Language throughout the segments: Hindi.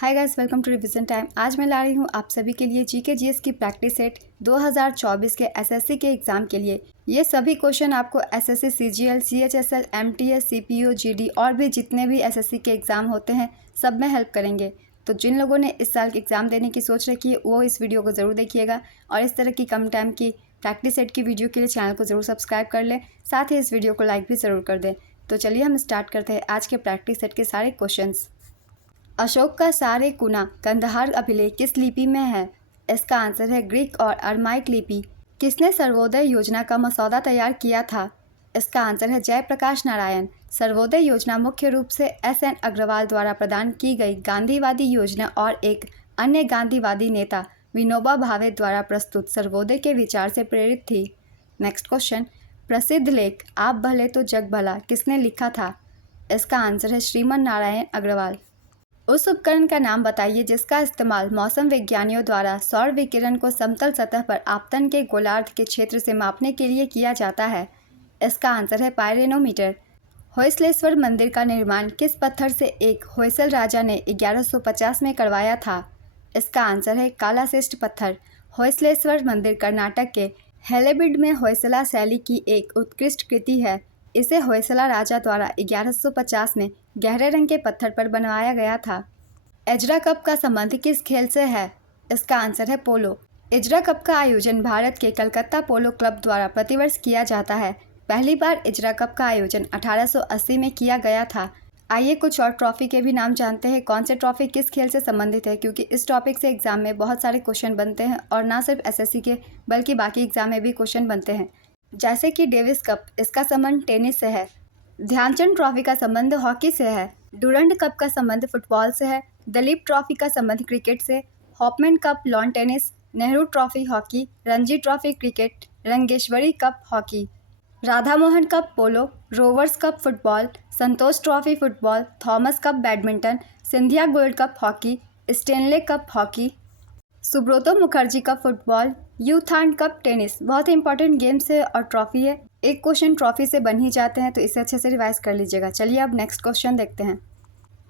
Hi guys, welcome to revision time. आज मैं ला रही हूँ आप सभी के लिए जीके जीएस की प्रैक्टिस सेट 2024 के एसएससी के एग्ज़ाम के लिए। ये सभी क्वेश्चन आपको SSC CGL, CHSL, MTS, CPO, GD और भी जितने भी एसएससी के एग्ज़ाम होते हैं सब में हेल्प करेंगे। तो जिन लोगों ने इस साल एग्ज़ाम देने की सोच रखी है वो इस वीडियो को ज़रूर देखिएगा और इस तरह की कम टाइम की प्रैक्टिस सेट की वीडियो के लिए चैनल को ज़रूर सब्सक्राइब कर लें, साथ ही इस वीडियो को लाइक भी ज़रूर कर दें। तो चलिए हम स्टार्ट करते हैं आज के प्रैक्टिस सेट के सारे क्वेश्चन। अशोक का सारे कुना कंदहार अभिलेख किस लिपि में है? इसका आंसर है ग्रीक और अरमाइक लिपि। किसने सर्वोदय योजना का मसौदा तैयार किया था? इसका आंसर है जयप्रकाश नारायण। सर्वोदय योजना मुख्य रूप से एस.एन. अग्रवाल द्वारा प्रदान की गई गांधीवादी योजना और एक अन्य गांधीवादी नेता विनोबा भावे द्वारा प्रस्तुत सर्वोदय के विचार से प्रेरित थी। नेक्स्ट क्वेश्चन, प्रसिद्ध लेख आप भले तो जग भला किसने लिखा था? इसका आंसर है श्रीमन नारायण अग्रवाल। उस उपकरण का नाम बताइए जिसका इस्तेमाल मौसम विज्ञानियों द्वारा सौर विकिरण को समतल सतह पर आपतन के गोलार्ध के क्षेत्र से मापने के लिए किया जाता है। इसका आंसर है पायरेनोमीटर। होयसलेश्वर मंदिर का निर्माण किस पत्थर से एक होयसल राजा ने 1150 में करवाया था? इसका आंसर है कालाश्रेष्ठ पत्थर। होयसलेश्वर मंदिर कर्नाटक के हेलेबिड में होयसला शैली की एक उत्कृष्ट कृति है। इसे होयसला राजा द्वारा 1150 में गहरे रंग के पत्थर पर बनवाया गया था। एजरा कप का संबंध किस खेल से है? इसका आंसर है पोलो। एजरा कप का आयोजन भारत के कलकत्ता पोलो क्लब द्वारा प्रतिवर्ष किया जाता है। पहली बार एजरा कप का आयोजन 1880 में किया गया था। आइए कुछ और ट्रॉफी के भी नाम जानते हैं। कौन से ट्रॉफी किस खेल से संबंधित है, क्योंकि इस टॉपिक से एग्जाम में बहुत सारे क्वेश्चन बनते हैं और ना सिर्फ एसएससी के बल्कि बाकी एग्जाम में भी क्वेश्चन बनते हैं। जैसे कि डेविस कप, इसका संबंध टेनिस से है। ध्यानचंद ट्रॉफी का संबंध हॉकी से है। डुरंड कप का संबंध फुटबॉल से है। दलीप ट्रॉफी का संबंध क्रिकेट से। Hopman cup lawn tennis. Nehru trophy hockey. Ranji trophy cricket. Rangeshwari cup hockey. Radha Mohan cup polo. Rovers cup football. Santosh trophy football. Thomas cup badminton. Scindia gold cup hockey. Stanley cup hockey. Subroto Mukherjee cup football. यूथान कप टेनिस। बहुत ही इंपॉर्टेंट गेम्स है और ट्रॉफी है। एक क्वेश्चन ट्रॉफी से बन ही जाते हैं तो इसे अच्छे से रिवाइज कर लीजिएगा। चलिए अब नेक्स्ट क्वेश्चन देखते हैं।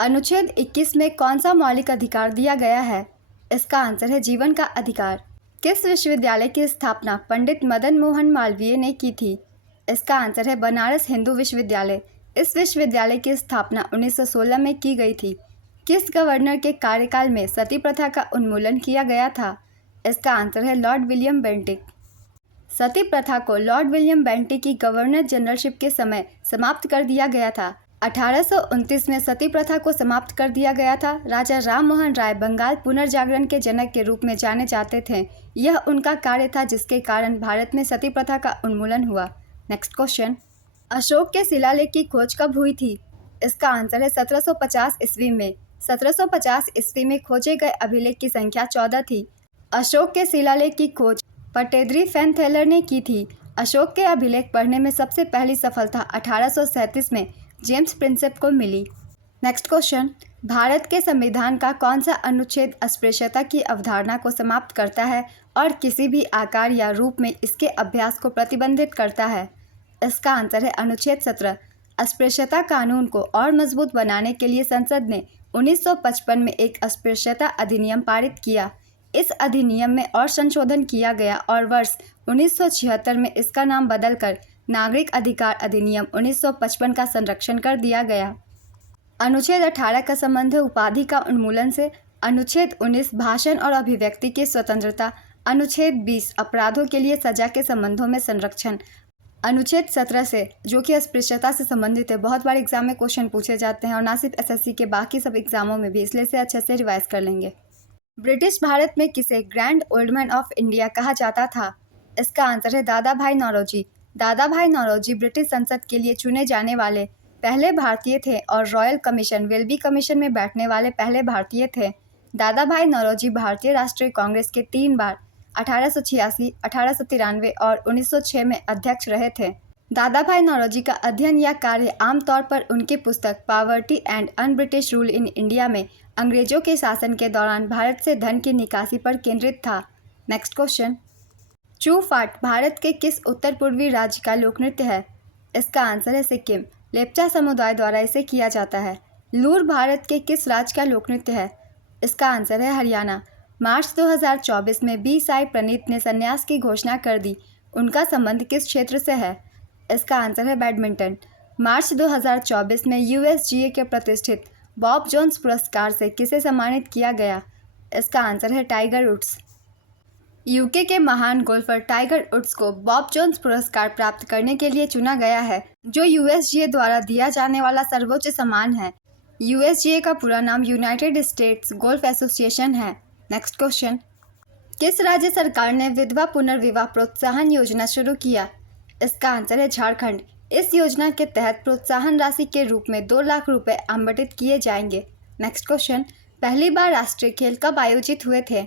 अनुच्छेद 21 में कौन सा मौलिक अधिकार दिया गया है? इसका आंसर है जीवन का अधिकार। किस विश्वविद्यालय की स्थापना पंडित मदन मोहन मालवीय ने की थी? इसका आंसर है बनारस हिंदू विश्वविद्यालय। इस विश्वविद्यालय की स्थापना 1916 में की गई थी। किस गवर्नर के कार्यकाल में सती प्रथा का उन्मूलन किया गया था? इसका आंसर है लॉर्ड विलियम बेंटिक। सती प्रथा को लॉर्ड विलियम बेंटिक की गवर्नर जनरलशिप के समय समाप्त कर दिया गया था। 1829 में सती प्रथा को समाप्त कर दिया गया था। राजा राम मोहन राय बंगाल पुनर्जागरण के जनक के रूप में जाने जाते थे। यह उनका कार्य था जिसके कारण भारत में सती प्रथा का उन्मूलन हुआ। नेक्स्ट क्वेश्चन, अशोक के शिलालेख की खोज कब हुई थी? इसका आंसर है 1750 ईस्वी में। 1750 ईस्वी में खोजे गए अभिलेख की संख्या 14 थी। अशोक के शिलालेख की खोज पटेद्री फैनथेलर ने की थी। अशोक के अभिलेख पढ़ने में सबसे पहली सफलता 1837 में जेम्स प्रिंसेप को मिली। नेक्स्ट क्वेश्चन, भारत के संविधान का कौन सा अनुच्छेद अस्पृश्यता की अवधारणा को समाप्त करता है और किसी भी आकार या रूप में इसके अभ्यास को प्रतिबंधित करता है? इसका आंसर है अनुच्छेद 17। अस्पृश्यता कानून को और मजबूत बनाने के लिए संसद ने 1955 में एक अस्पृश्यता अधिनियम पारित किया। इस अधिनियम में और संशोधन किया गया और वर्ष 1976 में इसका नाम बदलकर नागरिक अधिकार अधिनियम 1955 का संरक्षण कर दिया गया। अनुच्छेद 18 का संबंध है उपाधि का उन्मूलन से। अनुच्छेद 19 भाषण और अभिव्यक्ति की स्वतंत्रता। अनुच्छेद 20 अपराधों के लिए सजा के संबंधों में संरक्षण। अनुच्छेद 17 से, जो कि अस्पृश्यता से संबंधित है, बहुत बार एग्जाम में क्वेश्चन पूछे जाते हैं और ना सिर्फ एसएससी के बाकी सब एग्जामों में भी, इसलिए इसे अच्छे से रिवाइज कर लेंगे। ब्रिटिश भारत में किसे grand old man of India कहा जाता था? इसका आंसर है दादा भाई नौरोजी। दादा भाई नौरोजी ब्रिटिश संसद के लिए चुने जाने वाले पहले भारतीय थे और रॉयल कमीशन वेल्बी कमीशन में बैठने वाले पहले भारतीय थे। दादा भाई नौरोजी भारतीय राष्ट्रीय कांग्रेस के 3 बार 1886, 1893 और 1906 में अध्यक्ष रहे थे। दादा भाई नौरोजी का अध्ययन या कार्य आमतौर पर उनकी पुस्तक poverty and un British rule in India में अंग्रेजों के शासन के दौरान भारत से धन की निकासी पर केंद्रित था। नेक्स्ट क्वेश्चन, चू फाट भारत के किस उत्तर पूर्वी राज्य का लोक नृत्य है? इसका आंसर है सिक्किम। लेप्चा समुदाय द्वारा इसे किया जाता है। लूर भारत के किस राज्य का लोक नृत्य है? इसका आंसर है हरियाणा। मार्च 2024 में बी साई प्रणीत ने संन्यास की घोषणा कर दी। उनका संबंध किस क्षेत्र से है? इसका आंसर है बैडमिंटन। मार्च 2024 में यूएसजीए के प्रतिष्ठित बॉब जोन्स पुरस्कार से किसे सम्मानित किया गया? इसका आंसर है टाइगर वुड्स। यूके के महान गोल्फर टाइगर वुड्स को बॉब जोन्स पुरस्कार प्राप्त करने के लिए चुना गया है, जो यूएसजीए द्वारा दिया जाने वाला सर्वोच्च सम्मान है। यूएसजीए का पूरा नाम यूनाइटेड स्टेट्स गोल्फ एसोसिएशन है। नेक्स्ट क्वेश्चन, किस राज्य सरकार ने विधवा पुनर्विवाह प्रोत्साहन योजना शुरू किया? इसका आंसर है झारखंड। इस योजना के तहत प्रोत्साहन राशि के रूप में 2 लाख रुपए आवंटित किए जाएंगे। नेक्स्ट क्वेश्चन, पहली बार राष्ट्रीय खेल कब आयोजित हुए थे?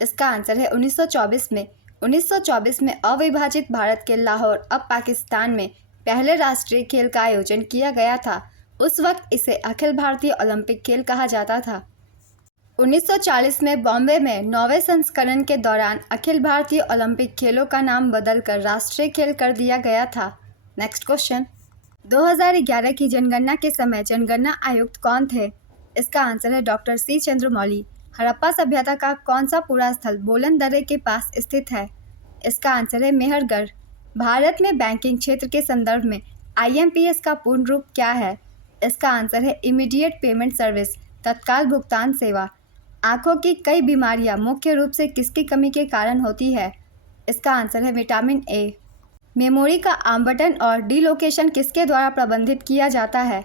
इसका आंसर है 1924 में। 1924 में अविभाजित भारत के लाहौर, अब पाकिस्तान में पहले राष्ट्रीय खेल का आयोजन किया गया था। उस वक्त इसे अखिल भारतीय ओलंपिक खेल कहा जाता था। 1940 में बॉम्बे में 9वें संस्करण के दौरान अखिल भारतीय ओलंपिक खेलों का नाम बदलकर राष्ट्रीय खेल कर दिया गया था। नेक्स्ट क्वेश्चन, 2011 की जनगणना के समय जनगणना आयुक्त कौन थे? इसका आंसर है डॉक्टर सी चंद्रमौली। हड़प्पा सभ्यता का कौन सा पूरा स्थल बोलन दर्रे के पास स्थित है? इसका आंसर है मेहरगढ़। भारत में बैंकिंग क्षेत्र के संदर्भ में आईएमपीएस का पूर्ण रूप क्या है? इसका आंसर है इमीडिएट पेमेंट सर्विस, तत्काल भुगतान सेवा। आँखों की कई बीमारियां मुख्य रूप से किसकी कमी के कारण होती है? इसका आंसर है विटामिन ए। मेमोरी का आवंटन और डीलोकेशन किसके द्वारा प्रबंधित किया जाता है?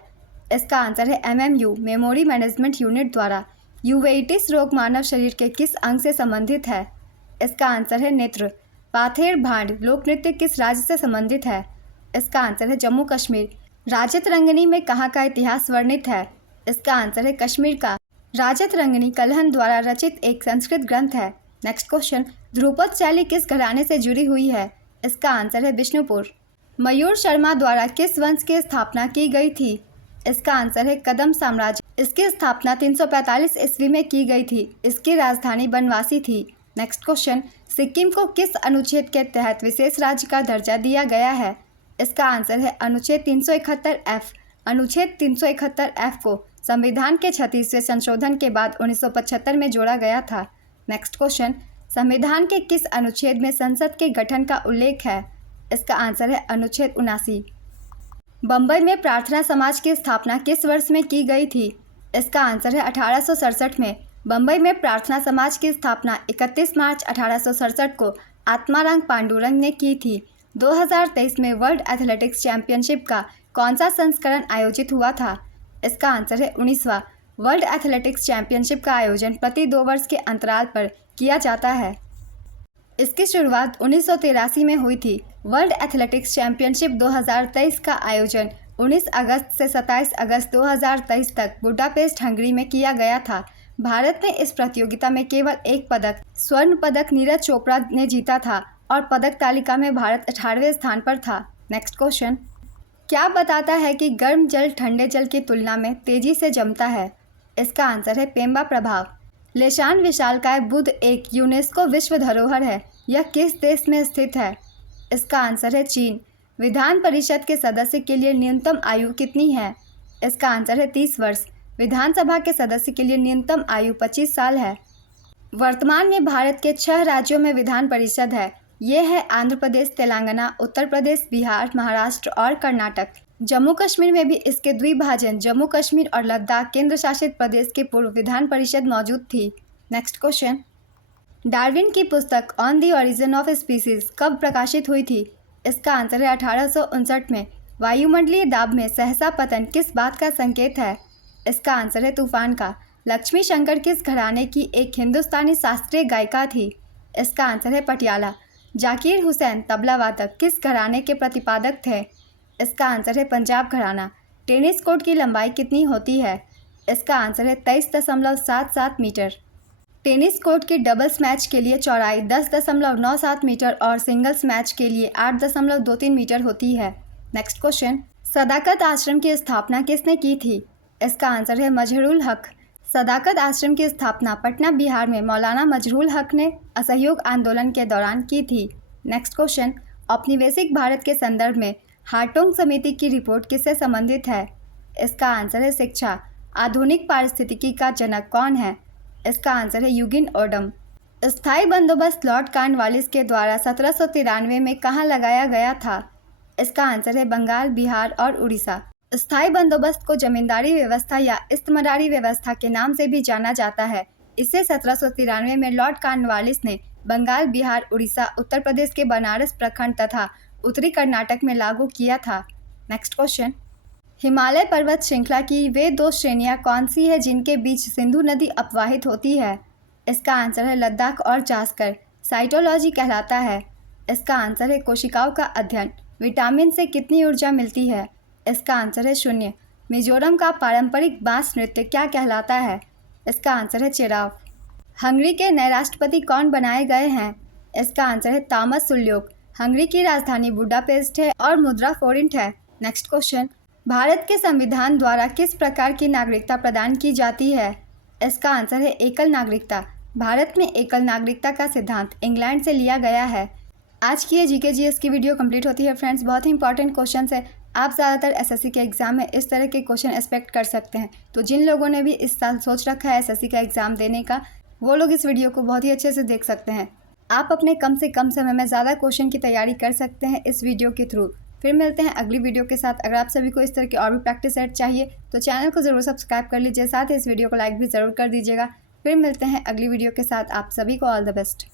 इसका आंसर है एमएमयू, मेमोरी मैनेजमेंट यूनिट द्वारा। यूवेइटिस रोग मानव शरीर के किस अंग से संबंधित है? इसका आंसर है नेत्र। पाथेर भांड लोक नृत्य किस राज्य से संबंधित है? इसका आंसर है जम्मू कश्मीर। राजत रंगनी में कहाँ का इतिहास वर्णित है? इसका आंसर है कश्मीर का। राजत रंगनी कल्हन द्वारा रचित एक संस्कृत ग्रंथ है। नेक्स्ट क्वेश्चन, ध्रुपद शैली किस घराने से जुड़ी हुई है? इसका आंसर है विष्णुपुर। मयूर शर्मा द्वारा किस वंश की स्थापना की गई थी? इसका आंसर है कदम साम्राज्य। इसकी स्थापना 345 ईस्वी में की गई थी। इसकी राजधानी बनवासी थी। नेक्स्ट क्वेश्चन, सिक्किम को किस अनुच्छेद के तहत विशेष राज्य का दर्जा दिया गया है? इसका आंसर है अनुच्छेद 371F। अनुच्छेद 371F को संविधान के 36वें संशोधन के बाद 1975 में जोड़ा गया था। नेक्स्ट क्वेश्चन, संविधान के किस अनुच्छेद में संसद के गठन का उल्लेख है? इसका आंसर है अनुच्छेद 79। बम्बई में प्रार्थना समाज की स्थापना किस वर्ष में की गई थी? इसका आंसर है 1867 में। बम्बई में प्रार्थना समाज की स्थापना 31 मार्च 1867 को आत्माराम पांडुरंग ने की थी। 2023 में वर्ल्ड एथलेटिक्स चैंपियनशिप का कौन सा संस्करण आयोजित हुआ था? इसका आंसर है 19वां। वर्ल्ड एथलेटिक्स चैंपियनशिप का आयोजन प्रति 2 वर्ष के अंतराल पर किया जाता है। इसकी शुरुआत 1983 में हुई थी। वर्ल्ड एथलेटिक्स चैंपियनशिप 2023 का आयोजन 19 अगस्त से 27 अगस्त 2023 तक बुडापेस्ट, हंगरी में किया गया था। भारत ने इस प्रतियोगिता में केवल एक पदक, स्वर्ण पदक नीरज चोपड़ा ने जीता था और पदक तालिका में भारत 18वें स्थान पर था। नेक्स्ट क्वेश्चन, क्या बताता है कि गर्म जल ठंडे जल की तुलना में तेजी से जमता है? इसका आंसर है पेम्बा प्रभाव। लेशान विशालकाय बुद्ध एक यूनेस्को विश्व धरोहर है। यह किस देश में स्थित है? इसका आंसर है चीन। विधान परिषद के सदस्य के लिए न्यूनतम आयु कितनी है? इसका आंसर है 30 वर्ष। विधानसभा के सदस्य के लिए न्यूनतम आयु 25 साल है। वर्तमान में भारत के 6 राज्यों में विधान परिषद है। ये है आंध्र प्रदेश, तेलंगाना, उत्तर प्रदेश, बिहार, महाराष्ट्र और कर्नाटक। जम्मू कश्मीर में भी इसके द्विभाजन जम्मू कश्मीर और लद्दाख केंद्र शासित प्रदेश के पूर्व विधान परिषद मौजूद थी। नेक्स्ट क्वेश्चन, डार्विन की पुस्तक on the origin of species कब प्रकाशित हुई थी? इसका आंसर है 1859 में। वायुमंडलीय दाब में सहसा पतन किस बात का संकेत है? इसका आंसर है तूफान का। लक्ष्मी शंकर किस घराने की एक हिंदुस्तानी शास्त्रीय गायिका थी? इसका आंसर है पटियाला। जाकिर हुसैन तबला वादक किस घराने के प्रतिपादक थे? इसका आंसर है पंजाब घराना। टेनिस कोर्ट की लंबाई कितनी होती है? इसका आंसर है 23.77 मीटर। टेनिस कोर्ट की डबल्स मैच के लिए चौड़ाई 10.97 मीटर और सिंगल्स मैच के लिए 8.23 मीटर होती है। नेक्स्ट क्वेश्चन, सदाकत आश्रम की स्थापना किसने की थी? इसका आंसर है मजहरूल हक। सदाकत आश्रम की स्थापना पटना, बिहार में मौलाना मजहरूल हक ने असहयोग आंदोलन के दौरान की थी। नेक्स्ट क्वेश्चन, औपनिवेशिक भारत के संदर्भ में हार्टोंग समिति की रिपोर्ट किससे संबंधित है? इसका आंसर है शिक्षा। आधुनिक पारिस्थितिकी का जनक कौन है? इसका आंसर है यूगिन ओडम। स्थायी बंदोबस्त लॉर्ड कॉर्नवालिस के द्वारा 1793 में कहाँ लगाया गया था? इसका आंसर है बंगाल, बिहार और उड़ीसा। स्थायी बंदोबस्त को जमींदारी व्यवस्था या इस्तमरारी व्यवस्था के नाम से भी जाना जाता है। इसे 1793 में लॉर्ड कॉर्नवालिस ने बंगाल, बिहार, उड़ीसा, उत्तर प्रदेश के बनारस प्रखंड तथा उत्तरी कर्नाटक में लागू किया था। नेक्स्ट क्वेश्चन, हिमालय पर्वत श्रृंखला की वे 2 श्रेणियां कौन सी है जिनके बीच सिंधु नदी अपवाहित होती है? इसका आंसर है लद्दाख और जास्कर। साइटोलॉजी कहलाता है। इसका आंसर है कोशिकाओं का अध्ययन। विटामिन से कितनी ऊर्जा मिलती है? इसका आंसर है 0। मिजोरम का पारंपरिक बांस नृत्य क्या कहलाता है? इसका आंसर है चेराव। हंगरी के नए राष्ट्रपति कौन बनाए गए हैं? इसका आंसर है तामस सुल्योक। हंगरी की राजधानी बुडापेस्ट है और मुद्रा फोरिंट है। नेक्स्ट क्वेश्चन, भारत के संविधान द्वारा किस प्रकार की नागरिकता प्रदान की जाती है? इसका आंसर है एकल नागरिकता। भारत में एकल नागरिकता का सिद्धांत इंग्लैंड से लिया गया है। आज की ये जीके जीएस की वीडियो कंप्लीट होती है फ्रेंड्स। बहुत ही इंपॉर्टेंट क्वेश्चन है। आप ज़्यादातर एसएससी के एग्ज़ाम में इस तरह के क्वेश्चन एक्सपेक्ट कर सकते हैं। तो जिन लोगों ने भी इस साल सोच रखा है एसएससी का एग्ज़ाम देने का, वो लोग इस वीडियो को बहुत ही अच्छे से देख सकते हैं। आप अपने कम से कम समय में ज़्यादा क्वेश्चन की तैयारी कर सकते हैं इस वीडियो के थ्रू। फिर मिलते हैं अगली वीडियो के साथ। अगर आप सभी को इस तरह के और भी प्रैक्टिस सेट चाहिए तो चैनल को ज़रूर सब्सक्राइब कर लीजिए, साथ ही इस वीडियो को लाइक भी ज़रूर कर दीजिएगा। फिर मिलते हैं अगली वीडियो के साथ। आप सभी को ऑल द बेस्ट।